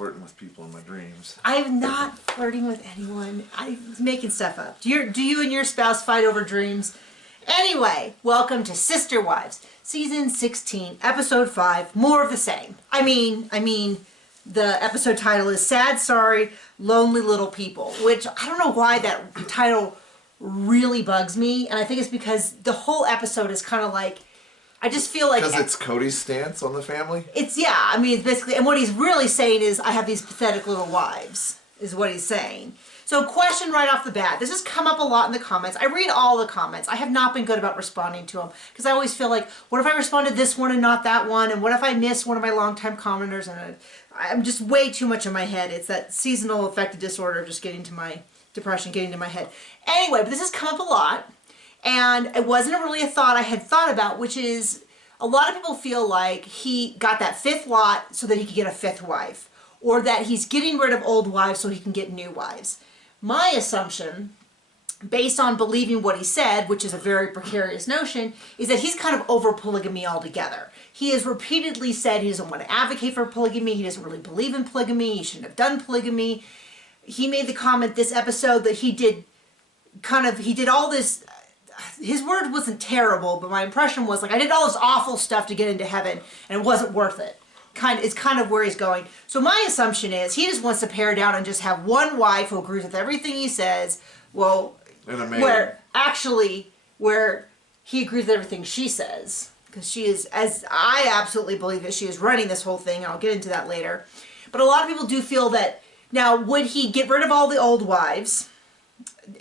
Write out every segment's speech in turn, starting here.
flirting with people in my dreams. I'm not flirting with anyone. I'm making stuff up. Do you and your spouse fight over dreams? Anyway, welcome to Sister Wives, Season 16, Episode 5, More of the Same. I mean, the episode title is Sad, Sorry, Lonely Little People, which I don't know why that title really bugs me, and I think it's because the whole episode is kind of like, I just feel like... Because it's Cody's stance on the family? It's basically, and what he's really saying is, I have these pathetic little wives, is what he's saying. So question right off the bat, this has come up a lot in the comments. I read all the comments. I have not been good about responding to them, because I always feel like, what if I responded this one and not that one, and what if I missed one of my longtime commenters, and I'm just way too much in my head. It's that seasonal affective disorder just getting to my depression, getting to my head. Anyway, but this has come up a lot. And it wasn't really a thought I had thought about, which is a lot of people feel like he got that fifth lot so that he could get a fifth wife, or that he's getting rid of old wives so he can get new wives. My assumption, based on believing what he said, which is a very precarious notion, is that he's kind of over polygamy altogether. He has repeatedly said he doesn't want to advocate for polygamy, he doesn't really believe in polygamy, he shouldn't have done polygamy. He made the comment this episode that he did all this... His word wasn't terrible, but my impression was like, I did all this awful stuff to get into heaven, and it wasn't worth it. It's kind of where he's going. So my assumption is he just wants to pare down and just have one wife who agrees with everything he says. Well, where he agrees with everything she says, because she is, as I absolutely believe that she is running this whole thing, and I'll get into that later. But a lot of people do feel that, now, would he get rid of all the old wives?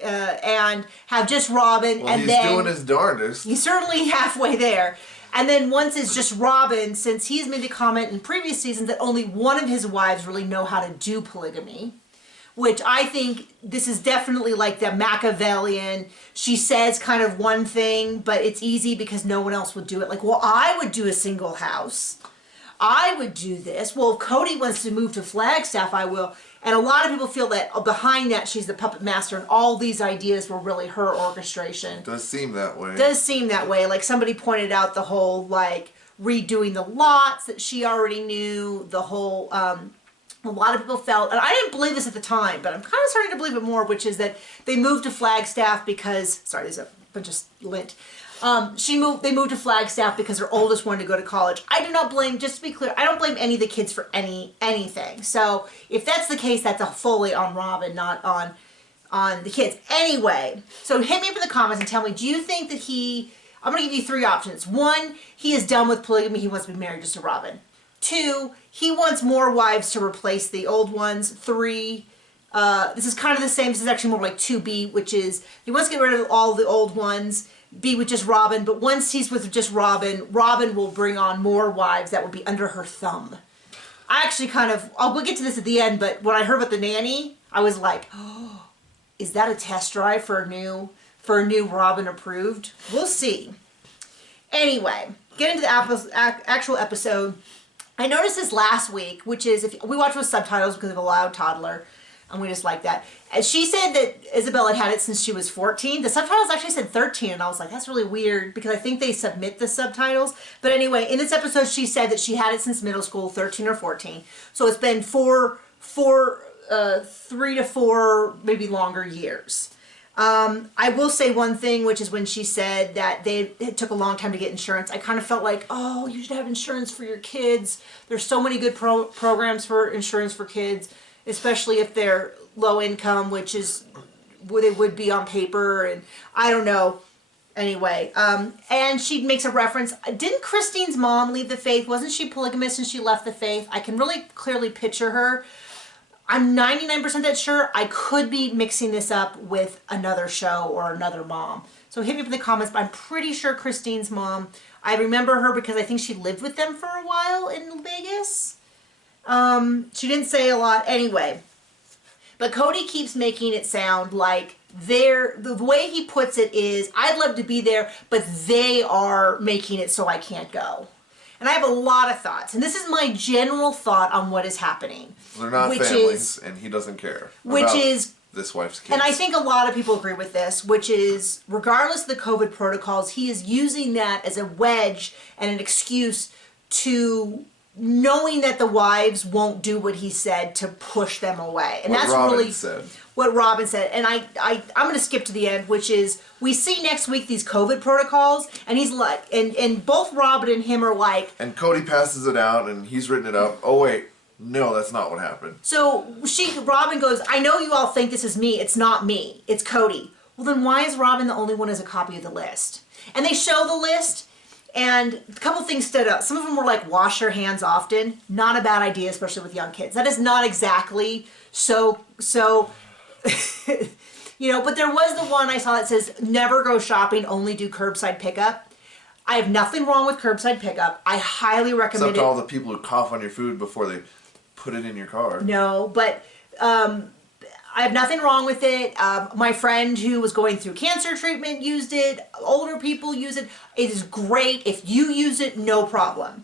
And have just Robin, well, and then he's doing his darndest. He's certainly halfway there. And then once it's just Robin, since he's made the comment in previous seasons that only one of his wives really know how to do polygamy, which I think this is definitely like the Machiavellian, she says kind of one thing, but it's easy because no one else would do it. Like, well, I would do a single house. I would do this. Well, if Cody wants to move to Flagstaff, I will. And a lot of people feel that behind that she's the puppet master, and all these ideas were really her orchestration. Does seem that way. Does seem that way. Like somebody pointed out the whole like redoing the lots that she already knew. The whole a lot of people felt, and I didn't believe this at the time, but I'm kind of starting to believe it more, which is that they moved to Flagstaff because there's a bunch of lint. They moved to Flagstaff because their oldest wanted to go to college. I do not blame, just to be clear, I don't blame any of the kids for anything. So if that's the case, that's fully on Robin, not on the kids. Anyway, so hit me up in the comments and tell me, do you think that I'm going to give you three options. One, he is done with polygamy. He wants to be married just to Robin. Two, he wants more wives to replace the old ones. Three, this is kind of the same. This is actually more like 2B, which is he wants to get rid of all the old ones, be with just Robin, but once he's with just Robin, Robin will bring on more wives that will be under her thumb. I actually we'll get to this at the end, but when I heard about the nanny, I was like, oh, is that a test drive for a new Robin approved? We'll see. Anyway, get into the actual episode. I noticed this last week, which is, if we watch with subtitles because of a loud toddler, and we just like that. And she said that Isabel had it since she was 14. The subtitles actually said 13, and I was like, that's really weird, because I think they submit the subtitles. But anyway, in this episode, she said that she had it since middle school, 13 or 14. So it's been 3 to 4, maybe longer years. I will say one thing, which is when she said that it took a long time to get insurance, I kind of felt like, oh, you should have insurance for your kids. There's so many good programs for insurance for kids, especially if they're low income, which is what they would be on paper, and I don't know. Anyway, and she makes a reference. Didn't Christine's mom leave the faith? Wasn't she polygamous and she left the faith? I can really clearly picture her. I'm 99% that sure. I could be mixing this up with another show or another mom. So hit me up in the comments, but I'm pretty sure Christine's mom. I remember her because I think she lived with them for a while in Vegas. She didn't say a lot anyway. But Cody keeps making it sound like the way he puts it is, I'd love to be there, but they are making it so I can't go. And I have a lot of thoughts. And this is my general thought on what is happening. They're not families, and he doesn't care. Which is this wife's kids. And I think a lot of people agree with this, which is, regardless of the COVID protocols, he is using that as a wedge and an excuse to knowing that the wives won't do what he said to push them away. And that's really what Robin said. And I'm going to skip to the end, which is we see next week these COVID protocols, and he's like, and both Robin and him are like. And Cody passes it out, and he's written it up. Oh, wait. No, that's not what happened. So Robin goes, I know you all think this is me. It's not me. It's Cody. Well, then why is Robin the only one who has a copy of the list? And they show the list. And a couple things stood out. Some of them were like, wash your hands often. Not a bad idea, especially with young kids. That is not exactly so, you know, but there was the one I saw that says, never go shopping, only do curbside pickup. I have nothing wrong with curbside pickup. I highly recommend it. Except all the people who cough on your food before they put it in your car. No, but I have nothing wrong with it. My friend who was going through cancer treatment used it. Older people use it. It is great. If you use it, no problem.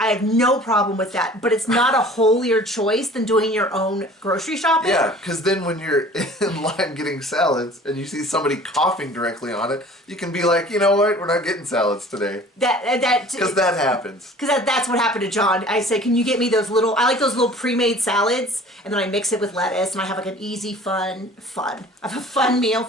I have no problem with that. But it's not a holier choice than doing your own grocery shopping. Yeah, because then when you're in line getting salads and you see somebody coughing directly on it, you can be like, you know what, we're not getting salads today. Because that happens. Because that's what happened to John. I said, can you get me those little, I like those little pre-made salads, and then I mix it with lettuce, and I have like an easy, fun. I have a fun meal,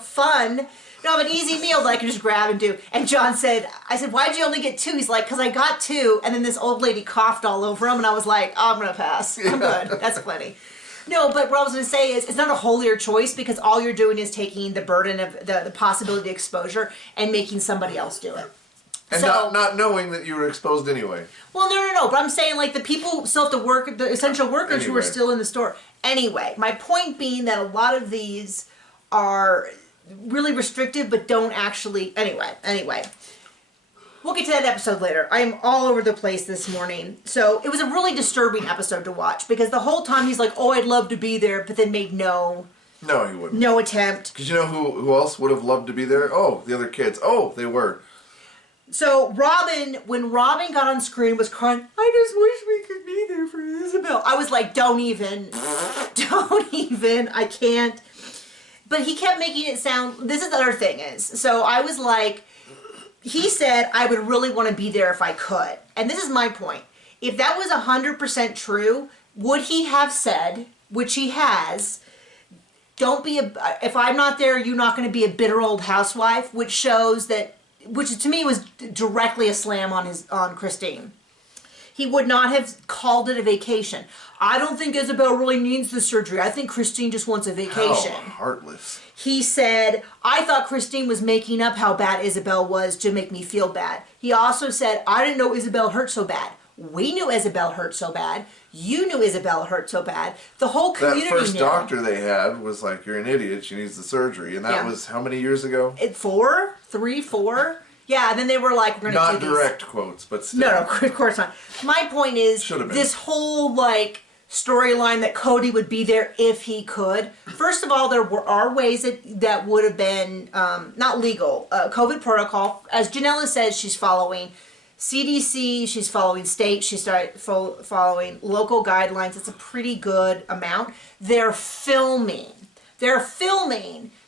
No, I have an easy meal that I can just grab and do. And John said, I said, why'd you only get 2? He's like, because I got 2, and then this old lady coughed all over him, and I was like, oh, I'm going to pass. I'm good. That's plenty. No, but what I was going to say is, it's not a holier choice, because all you're doing is taking the burden of the possibility of exposure and making somebody else do it. And so, not knowing that you were exposed anyway. Well, no. But I'm saying, like, the people still have to work, the essential workers who are still in the store. Anyway, my point being that a lot of these are really restrictive, but don't actually. Anyway. We'll get to that episode later. I am all over the place this morning. So it was a really disturbing episode to watch, because the whole time he's like, oh, I'd love to be there, but then made no, he wouldn't. No attempt. Because you know who else would have loved to be there? Oh, the other kids. Oh, they were. So when Robin got on screen, was crying, I just wish we could be there for Isabel. I was like, don't even, I can't. But he kept making it sound, this is the other thing is, so I was like, he said, I would really want to be there if I could. And this is my point. If that was 100% true, would he have said, which he has, if I'm not there, you're not going to be a bitter old housewife, which shows that, which to me was directly a slam on Christine. He would not have called it a vacation. I don't think Isabel really needs the surgery. I think Christine just wants a vacation. How heartless. He said, I thought Christine was making up how bad Isabel was to make me feel bad. He also said, I didn't know Isabel hurt so bad. We knew Isabel hurt so bad. You knew Isabel hurt so bad. The whole community knew. That first doctor they had was like, you're an idiot. She needs the surgery. And that was how many years ago? 4? Yeah, and then they were like, we're going to do these. Not direct quotes, but still. No, of course not. My point is, this whole, like, storyline that Cody would be there if he could. First of all, there are ways that would have been not legal. COVID protocol, as Janelle says, she's following CDC, she's following state, she's following local guidelines. It's a pretty good amount. They're filming.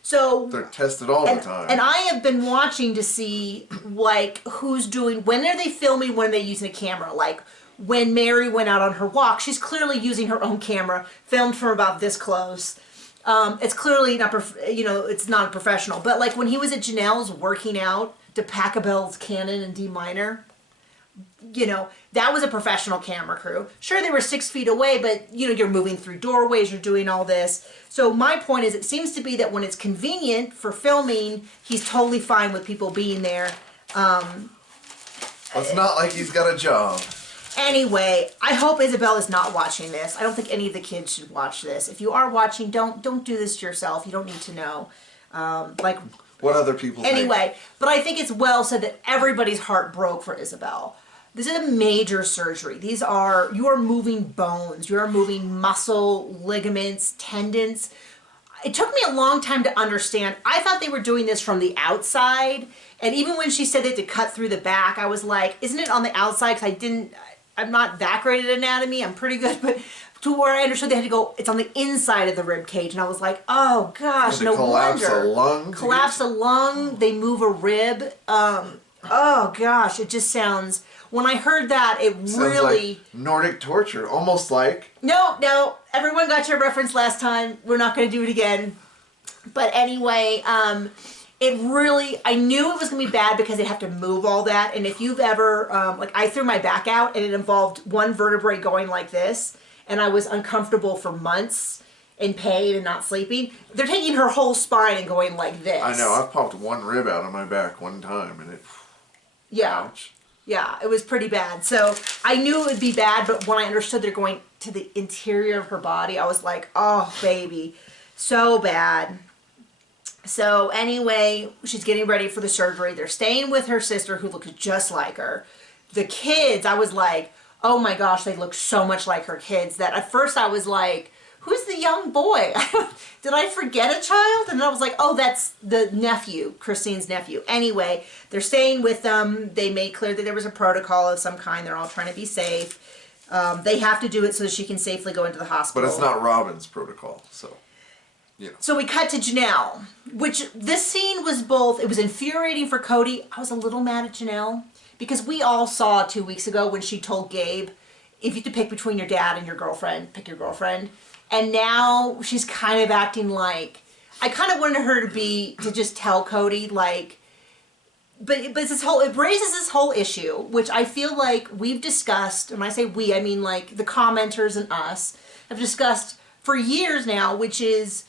So they're tested all the time. And I have been watching to see, like, who's doing, when are they filming, when are they using a camera? Like, when Mary went out on her walk, she's clearly using her own camera, filmed from about this close. It's clearly not, it's not a professional. But, like, when he was at Janelle's working out to Pachelbel's canon in D minor, that was a professional camera crew. Sure, they were 6 feet away, but, you're moving through doorways, you're doing all this. So my point is, it seems to be that when it's convenient for filming, he's totally fine with people being there. It's not like he's got a job. Anyway, I hope Isabel is not watching this. I don't think any of the kids should watch this. If you are watching, don't do this to yourself. You don't need to know. What other people think. But I think it's well said that everybody's heart broke for Isabel. This is a major surgery. You are moving bones. You are moving muscle, ligaments, tendons. It took me a long time to understand. I thought they were doing this from the outside. And even when she said they had to cut through the back, I was like, isn't it on the outside? Because I'm not that great at anatomy. I'm pretty good. But to where I understood they had to go, it's on the inside of the rib cage. And I was like, oh gosh, no wonder. Collapse a lung. They move a rib. Oh gosh, it just sounds. when I heard that, it Sounds really... like Nordic torture, almost like... No, everyone got your reference last time. We're not going to do it again. But anyway, it really... I knew it was going to be bad because they have to move all that. And if you've ever... like, I threw my back out, and it involved one vertebrae going like this, and I was uncomfortable for months in pain and not sleeping. They're taking her whole spine and going like this. I know. I've popped one rib out of my back one time, and it... Yeah. Ouch. Yeah, it was pretty bad. So I knew it would be bad, but when I understood they're going to the interior of her body, I was like, oh, baby, so bad. So anyway, she's getting ready for the surgery. They're staying with her sister who looks just like her. The kids, I was like, oh my gosh, they look so much like her kids that at first I was like, who's the young boy? Did I forget a child? And then I was like, oh, that's the nephew, Christine's nephew. Anyway, they're staying with them. They made clear that there was a protocol of some kind. They're all trying to be safe. They have to do it so that she can safely go into the hospital. But it's not Robin's protocol, so, you know. So we cut to Janelle, which this scene was both, it was infuriating for Cody. I was a little mad at Janelle because we all saw 2 weeks ago when she told Gabe, if you had to pick between your dad and your girlfriend, pick your girlfriend. And now she's kind of acting like, I kind of wanted her to just tell Cody, like, but it's this whole, it raises this whole issue, which I feel like we've discussed, and when I say we, I mean like the commenters and us have discussed for years now, which is,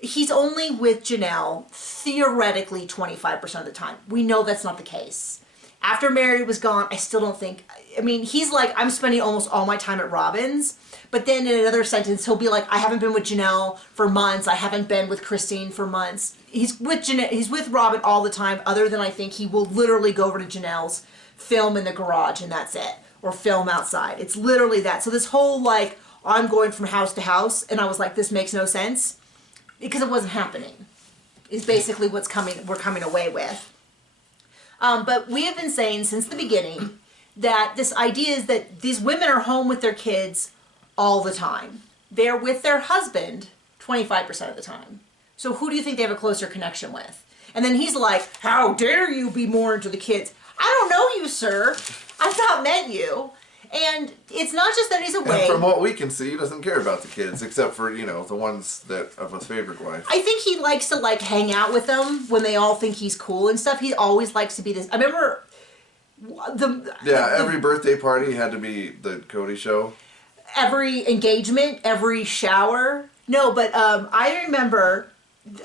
he's only with Janelle theoretically 25% of the time. We know that's not the case. After Mary was gone, I still don't think, I mean, he's like, I'm spending almost all my time at Robin's. But then in another sentence, he'll be like, I haven't been with Janelle for months. I haven't been with Christine for months. He's with Robin all the time, other than I think he will literally go over to Janelle's, film in the garage, and that's it. Or film outside. It's literally that. So this whole, like, I'm going from house to house, and I was like, this makes no sense. Because it wasn't happening. Is basically we're coming away with. But we have been saying since the beginning that this idea is that these women are home with their kids all the time. They're with their husband 25% of the time. So who do you think they have a closer connection with? And then he's like, how dare you be more into the kids? I don't know you, sir. I've not met you. And it's not just that he's away. And from what we can see, he doesn't care about the kids, except for, you know, the ones that of his favorite wife. I think he likes to, like, hang out with them when they all think he's cool and stuff. He always likes to be this. I remember every birthday party had to be the Cody show. Every engagement, every shower. No, but I remember,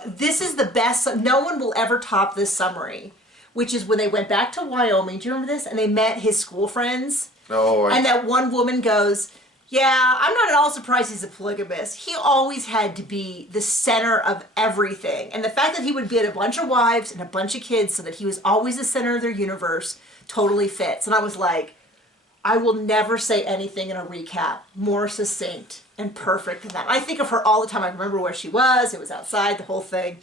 this is the best, no one will ever top this summary, which is when they went back to Wyoming. Do you remember this? And they met his school friends. Oh, and that one woman goes, yeah, I'm not at all surprised he's a polygamist. He always had to be the center of everything. And the fact that he would get a bunch of wives and a bunch of kids so that he was always the center of their universe totally fits. And I was like, I will never say anything in a recap more succinct and perfect than that. I think of her all the time. I remember where she was. It was outside, the whole thing.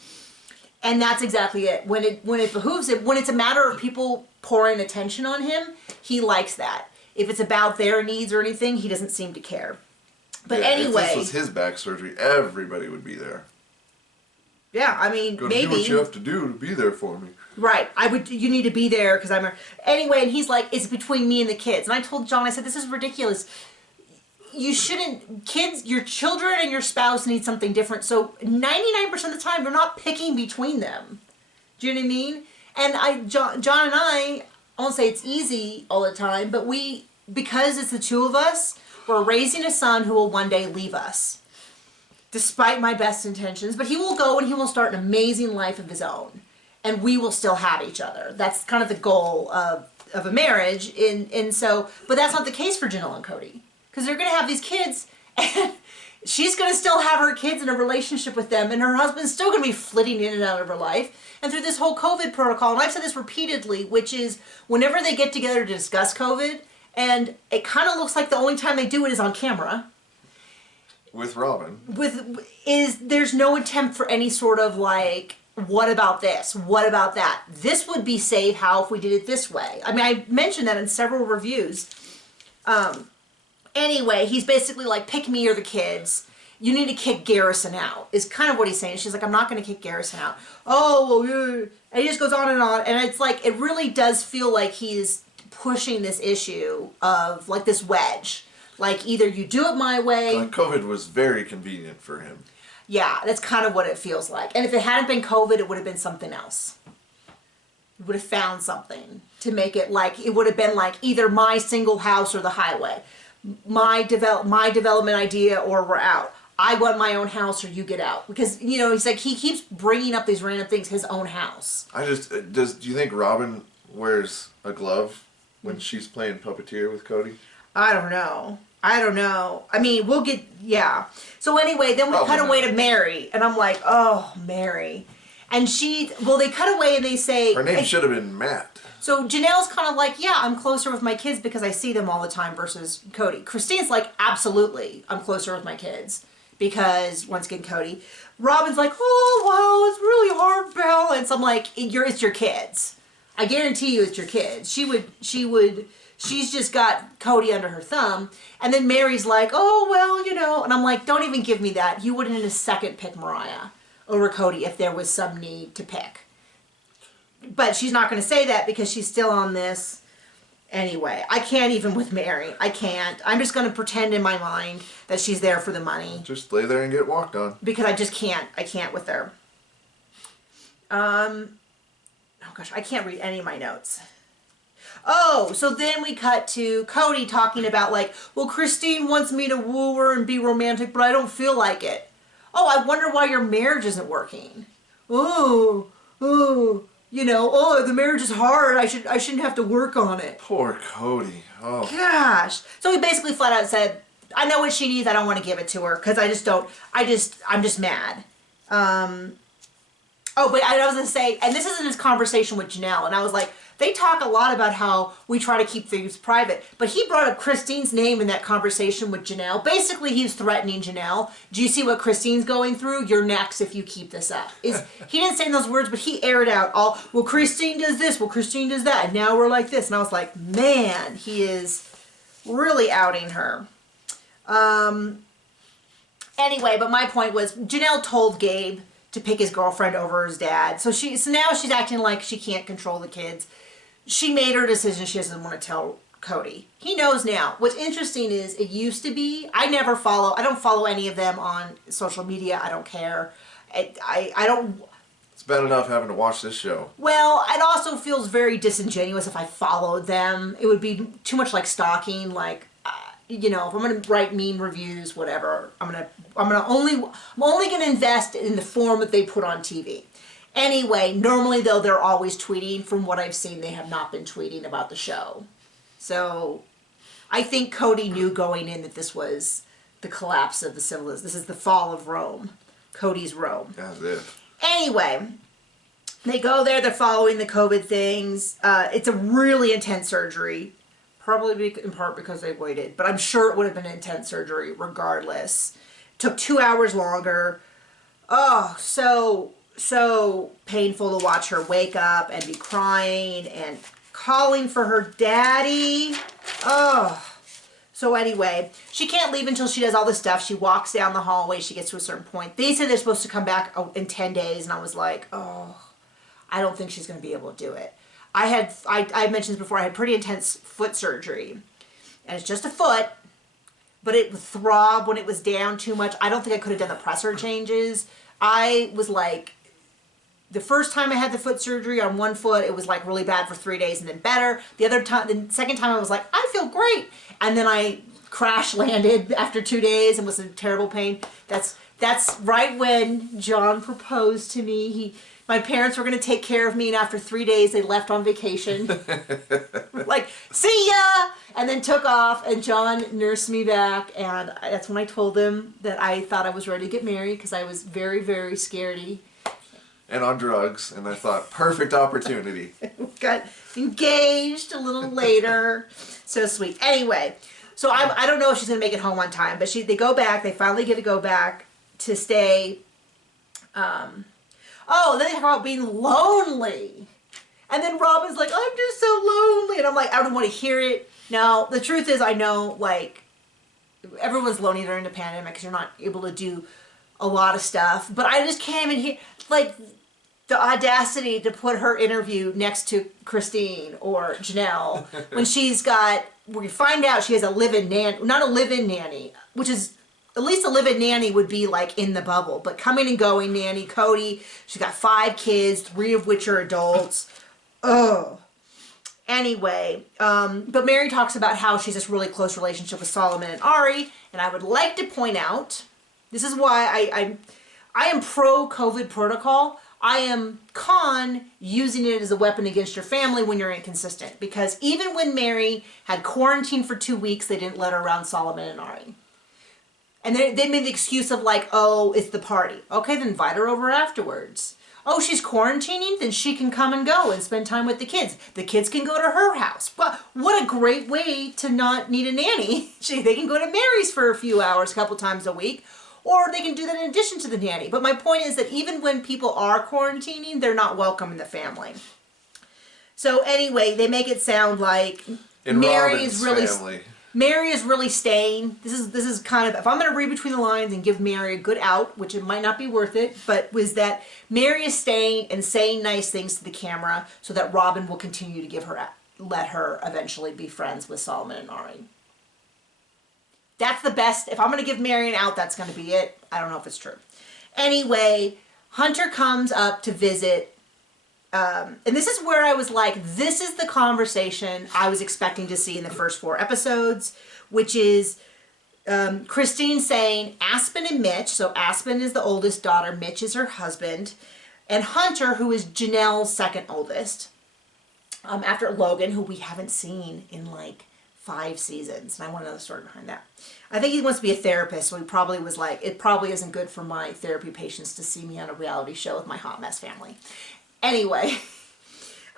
And that's exactly it. When it behooves him, when it's a matter of people pouring attention on him, he likes that. If it's about their needs or anything, he doesn't seem to care. But anyway. If this was his back surgery, everybody would be there. Yeah, I mean, maybe. Do what you have to do to be there for me. Right. You need to be there because I'm... Anyway, and he's like, it's between me and the kids. And I told John, I said, this is ridiculous. You shouldn't... Kids, your children and your spouse need something different. So 99% of the time, you're not picking between them. Do you know what I mean? And John and I won't say it's easy all the time, but because it's the two of us, we're raising a son who will one day leave us. Despite my best intentions. But he will go and he will start an amazing life of his own. And we will still have each other. That's kind of the goal of a marriage. But that's not the case for Janelle and Cody. Because they're going to have these kids, and she's going to still have her kids in a relationship with them, and her husband's still going to be flitting in and out of her life. And through this whole COVID protocol, and I've said this repeatedly, which is whenever they get together to discuss COVID, and it kind of looks like the only time they do it is on camera. With Robin. There's no attempt for any sort of like, what about this? What about that? This would be save how if we did it this way. I mean, I mentioned that in several reviews. Anyway, he's basically like, pick me or the kids. You need to kick Garrison out, is kind of what he's saying. She's like, I'm not going to kick Garrison out. Oh, well, and he just goes on. And it's like, it really does feel like he's pushing this issue of like this wedge. Like either you do it my way. COVID was very convenient for him. Yeah, that's kind of what it feels like. And if it hadn't been COVID, it would have been something else. We would have found something to make it like, it would have been like either my single house or the highway. My development idea or we're out. I want my own house or you get out. Because, you know, he's like, he keeps bringing up these random things, his own house. Do you think Robin wears a glove when she's playing puppeteer with Cody? I don't know. I mean, we'll get, yeah. So anyway, then we cut away to Mary. And I'm like, oh, Mary. And they cut away and they say... Her name should have been Matt. So Janelle's kind of like, yeah, I'm closer with my kids because I see them all the time versus Cody. Christine's like, absolutely, I'm closer with my kids because, once again, Cody. Robin's like, oh, wow, it's really hard balance. I'm like, it's your kids. I guarantee you it's your kids. She's just got Cody under her thumb. And then Mary's like, oh, well, you know. And I'm like, don't even give me that. You wouldn't in a second pick Mariah over Cody if there was some need to pick. But she's not going to say that because she's still on this. Anyway, I can't even with Mary. I can't. I'm just going to pretend in my mind that she's there for the money. Just lay there and get walked on. Because I just can't. I can't with her. Oh gosh, I can't read any of my notes. Oh, so then we cut to Cody talking about like, well, Christine wants me to woo her and be romantic, but I don't feel like it. Oh, I wonder why your marriage isn't working. Oh, you know, oh, the marriage is hard. I shouldn't have to work on it. Poor Cody. Oh. Gosh. So he basically flat out said, I know what she needs. I don't want to give it to her because I'm just mad. Oh, but I was going to say, and this is in his conversation with Janelle, and I was like, they talk a lot about how we try to keep things private, but he brought up Christine's name in that conversation with Janelle. Basically, he's threatening Janelle. Do you see what Christine's going through? You're next if you keep this up. He didn't say those words, but he aired out all, well, Christine does this, well, Christine does that, and now we're like this. And I was like, man, he is really outing her. Anyway, but my point was, Janelle told Gabe to pick his girlfriend over his dad. So now she's acting like she can't control the kids. She made her decision. She doesn't want to tell Cody. He knows now. What's interesting is it used to be, I don't follow any of them on social media. I don't care. I don't. It's bad enough having to watch this show. Well, it also feels very disingenuous if I followed them. It would be too much like stalking, like, you know, if I'm going to write mean reviews, whatever, I'm only going to invest in the form that they put on TV. Anyway, normally though, they're always tweeting. From what I've seen, they have not been tweeting about the show. So I think Cody knew going in that this was the collapse of the civilization. This is the fall of Rome. Cody's Rome. That's it. Anyway, they go there, they're following the COVID things. It's a really intense surgery. Probably in part because they waited, but I'm sure it would have been intense surgery regardless. Took 2 hours longer. Oh, so painful to watch her wake up and be crying and calling for her daddy. Oh. So anyway, she can't leave until she does all this stuff. She walks down the hallway. She gets to a certain point. They said they're supposed to come back in 10 days, and I was like, oh, I don't think she's going to be able to do it. I mentioned this before, I had pretty intense foot surgery. And it's just a foot, but it would throb when it was down too much. I don't think I could have done the pressor changes. I was like, the first time I had the foot surgery on one foot, it was like really bad for 3 days and then better. The second time I was like, I feel great. And then I crash landed after 2 days and was in terrible pain. That's right when John proposed to me. My parents were going to take care of me, and after 3 days, they left on vacation. Like, see ya! And then took off, and John nursed me back, and that's when I told him that I thought I was ready to get married, because I was very, very scaredy. And on drugs, and I thought, perfect opportunity. Got engaged a little later. So sweet. Anyway, so I don't know if she's going to make it home on time, but they go back, they finally get to go back to stay. Oh, then they talk about being lonely. And then Robin's like, I'm just so lonely. And I'm like, I don't want to hear it. No, the truth is, I know, like, everyone's lonely during the pandemic because you're not able to do a lot of stuff. But I just can't even hear, like, the audacity to put her interview next to Christine or Janelle when we find out she has a live-in nanny, not a live-in nanny, which is, at least a live-in nanny would be like in the bubble, but coming and going nanny, Cody, she's got 5 kids, 3 of which are adults. Oh. Anyway, but Mary talks about how she's this really close relationship with Solomon and Ari, and I would like to point out, this is why I am pro-COVID protocol. I am con using it as a weapon against your family when you're inconsistent. Because even when Mary had quarantined for 2 weeks, they didn't let her around Solomon and Ari. And they made the excuse of like, oh, it's the party. Okay, then invite her over afterwards. Oh, she's quarantining? Then she can come and go and spend time with the kids. The kids can go to her house. Well, what a great way to not need a nanny. They can go to Mary's for a few hours, a couple times a week. Or they can do that in addition to the nanny. But my point is that even when people are quarantining, they're not welcome in the family. So anyway, they make it sound like Mary is really staying. This is kind of, if I'm going to read between the lines and give Mary a good out, which it might not be worth it, but was that Mary is staying and saying nice things to the camera so that Robin will continue to let her eventually be friends with Solomon and Ari. That's the best. If I'm going to give Mary an out, that's going to be it. I don't know if it's true. Anyway, Hunter comes up to visit. And this is where I was like, this is the conversation I was expecting to see in the first 4 episodes, which is Christine saying Aspen and Mitch. So Aspen is the oldest daughter. Mitch is her husband. And Hunter, who is Janelle's second oldest. After Logan, who we haven't seen in like 5 seasons, and I want to know the story behind that. I think he wants to be a therapist, so he probably was like, it probably isn't good for my therapy patients to see me on a reality show with my hot mess family. Anyway,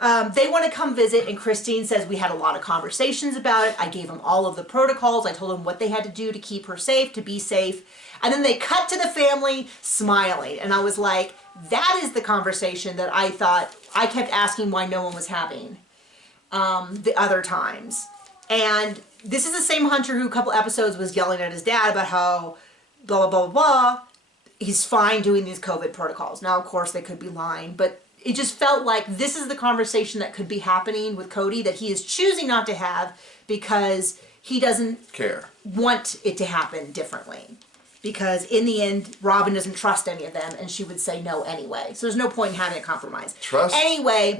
they want to come visit, and Christine says we had a lot of conversations about it. I gave them all of the protocols. I told them what they had to do to keep her safe, to be safe. And then they cut to the family smiling, and I was like, that is the conversation that I thought I kept asking why no one was having the other times. And this is the same Hunter who a couple episodes was yelling at his dad about how blah, blah, blah, blah. He's fine doing these COVID protocols. Now, of course, they could be lying, but it just felt like this is the conversation that could be happening with Cody that he is choosing not to have because he doesn't want it to happen differently. Because in the end, Robin doesn't trust any of them, and she would say no anyway. So there's no point in having a compromise. Trust. Anyway.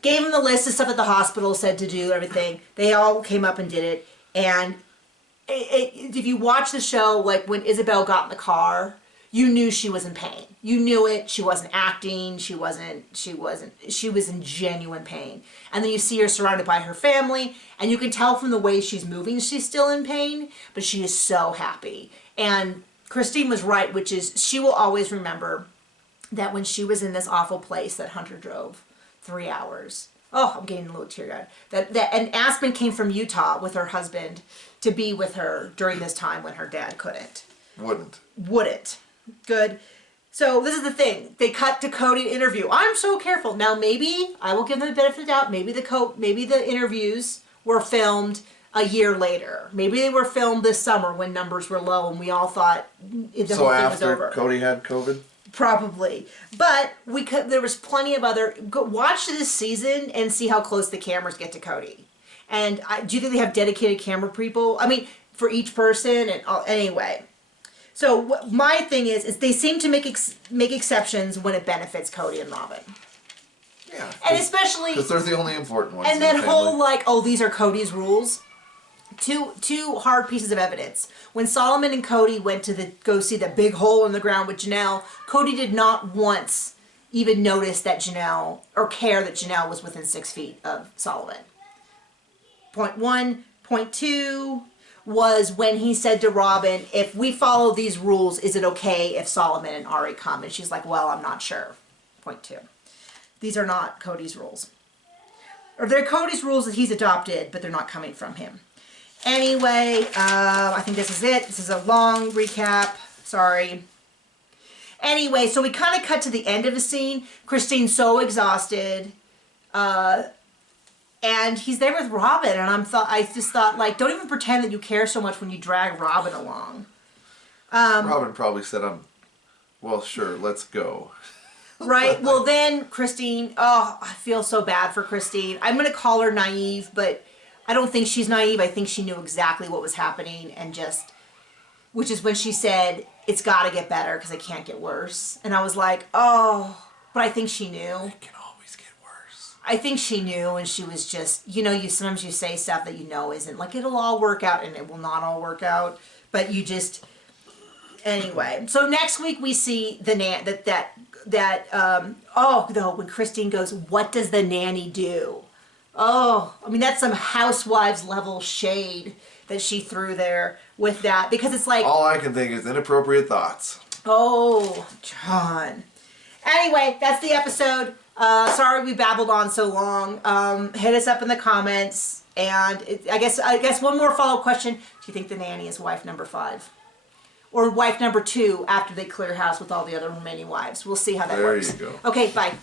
Gave him the list of stuff that the hospital said to do, everything. They all came up and did it. And if you watch the show, like when Isabel got in the car, you knew she was in pain. You knew it. She wasn't acting. She was in genuine pain. And then you see her surrounded by her family, and you can tell from the way she's moving, she's still in pain, but she is so happy. And Christine was right, which is she will always remember that when she was in this awful place that Hunter drove 3 hours. Oh, I'm getting a little teary-eyed. And Aspen came from Utah with her husband to be with her during this time when her dad couldn't. Wouldn't. Good. So this is the thing. They cut to Cody interview. I'm so careful. Now maybe, I will give them the benefit of the doubt, maybe the interviews were filmed a year later. Maybe they were filmed this summer when numbers were low and we all thought the whole thing was over. So after Cody had COVID? Probably. But there was plenty of other... Watch this season and see how close the cameras get to Cody. And do you think they have dedicated camera people? I mean, for each person? And anyway. So my thing is they seem to make exceptions when it benefits Cody and Robin. Yeah. And especially... Because they're the only important ones. And that whole, like, oh, these are Cody's rules. Two hard pieces of evidence. When Solomon and Cody went to go see the big hole in the ground with Janelle, Cody did not once even notice that Janelle, or care that Janelle was within 6 feet of Solomon. Point 1. Point 2 was when he said to Robin, if we follow these rules, is it okay if Solomon and Ari come? And she's like, well, I'm not sure. Point 2. These are not Cody's rules. Or they're Cody's rules that he's adopted, but they're not coming from him. Anyway, I think this is it. This is a long recap. Sorry. Anyway, so we kind of cut to the end of the scene. Christine's so exhausted. And he's there with Robin. And I just thought, like, don't even pretend that you care so much when you drag Robin along. Robin probably said, well, sure, let's go. Right? Well, then Christine, oh, I feel so bad for Christine. I'm going to call her naive, but I don't think she's naive. I think she knew exactly what was happening and just, which is when she said, it's got to get better because it can't get worse. And I was like, oh, but I think she knew. It can always get worse. I think she knew, and she was just, you know, sometimes you say stuff that you know isn't, like, it'll all work out, and it will not all work out, but you just, anyway. So next week we see the when Christine goes, what does the nanny do? Oh, I mean, that's some housewives level shade that she threw there with that, because it's like, all I can think is inappropriate thoughts. Oh, John. Anyway, that's the episode. Sorry we babbled on so long. Hit us up in the comments, and I guess one more follow-up question: do you think the nanny is wife number 5? Or wife number 2 after they clear house with all the other remaining wives? We'll see how that works. There you go. Okay, bye.